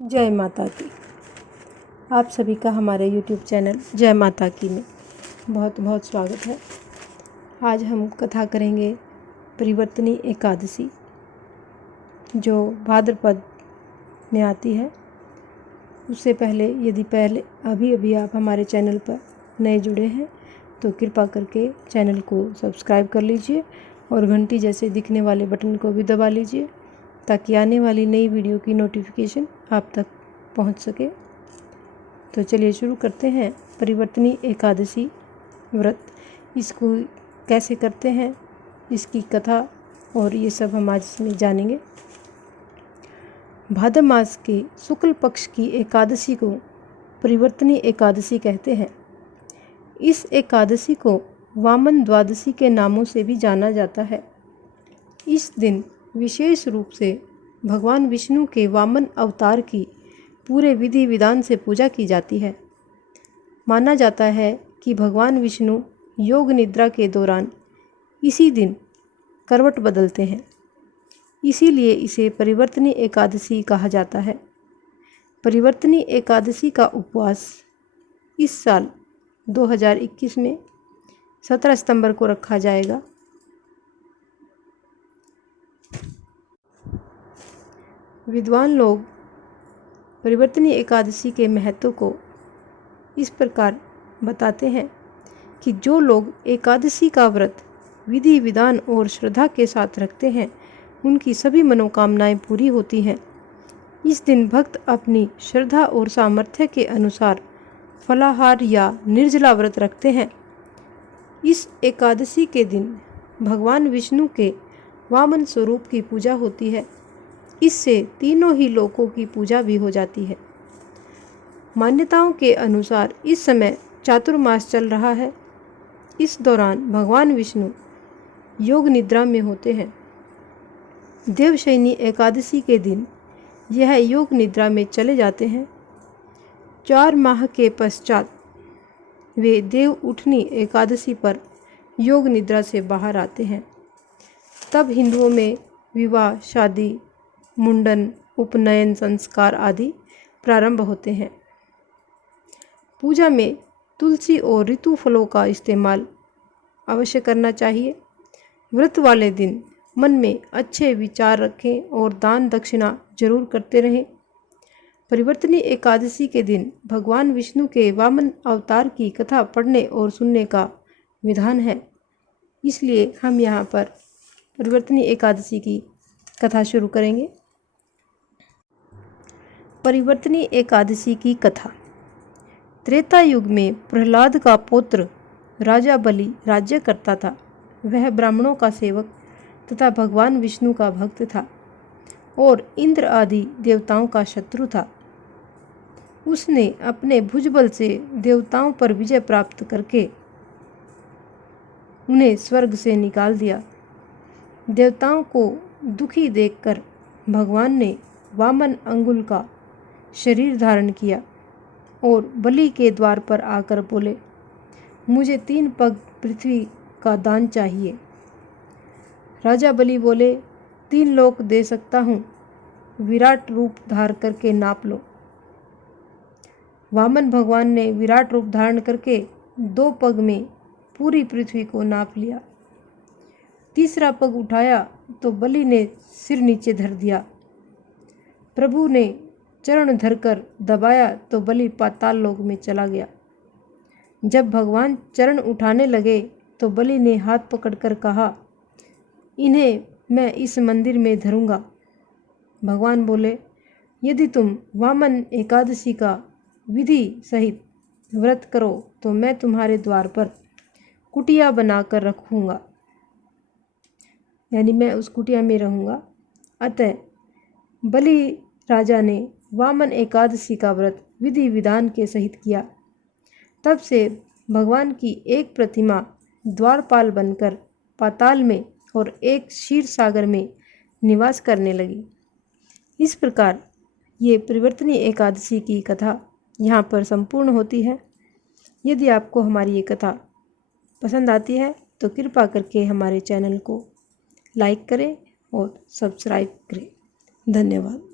जय माता की। आप सभी का हमारे YouTube चैनल जय माता की में बहुत बहुत स्वागत है। आज हम कथा करेंगे परिवर्तनी एकादशी जो भाद्रपद में आती है। उससे पहले यदि अभी आप हमारे चैनल पर नए जुड़े हैं तो कृपा करके चैनल को सब्सक्राइब कर लीजिए और घंटी जैसे दिखने वाले बटन को भी दबा लीजिए ताकि आने वाली नई वीडियो की नोटिफिकेशन आप तक पहुंच सके। तो चलिए शुरू करते हैं। परिवर्तनी एकादशी व्रत, इसको कैसे करते हैं, इसकी कथा और ये सब हम आज इसमें जानेंगे। भाद्र मास के शुक्ल पक्ष की एकादशी को परिवर्तनी एकादशी कहते हैं। इस एकादशी को वामन द्वादशी के नामों से भी जाना जाता है। इस दिन विशेष रूप से भगवान विष्णु के वामन अवतार की पूरे विधि विधान से पूजा की जाती है। माना जाता है कि भगवान विष्णु योग निद्रा के दौरान इसी दिन करवट बदलते हैं, इसीलिए इसे परिवर्तनी एकादशी कहा जाता है। परिवर्तनी एकादशी का उपवास इस साल 2021 में 17 सितंबर को रखा जाएगा। विद्वान लोग परिवर्तनी एकादशी के महत्व को इस प्रकार बताते हैं कि जो लोग एकादशी का व्रत विधि विधान और श्रद्धा के साथ रखते हैं उनकी सभी मनोकामनाएं पूरी होती हैं। इस दिन भक्त अपनी श्रद्धा और सामर्थ्य के अनुसार फलाहार या निर्जला व्रत रखते हैं। इस एकादशी के दिन भगवान विष्णु के वामन स्वरूप की पूजा होती है। इससे तीनों ही लोकों की पूजा भी हो जाती है। मान्यताओं के अनुसार इस समय चातुर्मास चल रहा है। इस दौरान भगवान विष्णु योग निद्रा में होते हैं। देवशयनी एकादशी के दिन यह योग निद्रा में चले जाते हैं। 4 माह के पश्चात वे देव उठनी एकादशी पर योग निद्रा से बाहर आते हैं। तब हिंदुओं में विवाह, शादी, मुंडन, उपनयन संस्कार आदि प्रारंभ होते हैं। पूजा में तुलसी और ऋतु फलों का इस्तेमाल अवश्य करना चाहिए। व्रत वाले दिन मन में अच्छे विचार रखें और दान दक्षिणा जरूर करते रहें। परिवर्तनी एकादशी के दिन भगवान विष्णु के वामन अवतार की कथा पढ़ने और सुनने का विधान है, इसलिए हम यहाँ पर परिवर्तनी एकादशी की कथा शुरू करेंगे। परिवर्तनी एकादशी की कथा। त्रेता युग में प्रहलाद का पुत्र राजा बलि राज्य करता था। वह ब्राह्मणों का सेवक तथा भगवान विष्णु का भक्त था और इंद्र आदि देवताओं का शत्रु था। उसने अपने भुजबल से देवताओं पर विजय प्राप्त करके उन्हें स्वर्ग से निकाल दिया। देवताओं को दुखी देखकर भगवान ने वामन अंगुल का शरीर धारण किया और बलि के द्वार पर आकर बोले, मुझे 3 पग पृथ्वी का दान चाहिए। राजा बलि बोले, 3 लोक दे सकता हूँ, विराट रूप धार करके नाप लो। वामन भगवान ने विराट रूप धारण करके 2 पग में पूरी पृथ्वी को नाप लिया। तीसरा पग उठाया तो बलि ने सिर नीचे धर दिया। प्रभु ने चरण धरकर दबाया तो बलि पाताल लोक में चला गया। जब भगवान चरण उठाने लगे तो बलि ने हाथ पकड़कर कहा, इन्हें मैं इस मंदिर में धरूंगा। भगवान बोले, यदि तुम वामन एकादशी का विधि सहित व्रत करो तो मैं तुम्हारे द्वार पर कुटिया बनाकर रखूंगा, यानी मैं उस कुटिया में रहूंगा। अतः बलि राजा ने वामन एकादशी का व्रत विधि विधान के सहित किया। तब से भगवान की एक प्रतिमा द्वारपाल बनकर पाताल में और एक क्षीर सागर में निवास करने लगी। इस प्रकार ये परिवर्तनी एकादशी की कथा यहाँ पर संपूर्ण होती है। यदि आपको हमारी ये कथा पसंद आती है तो कृपा करके हमारे चैनल को लाइक करें और सब्सक्राइब करें। धन्यवाद।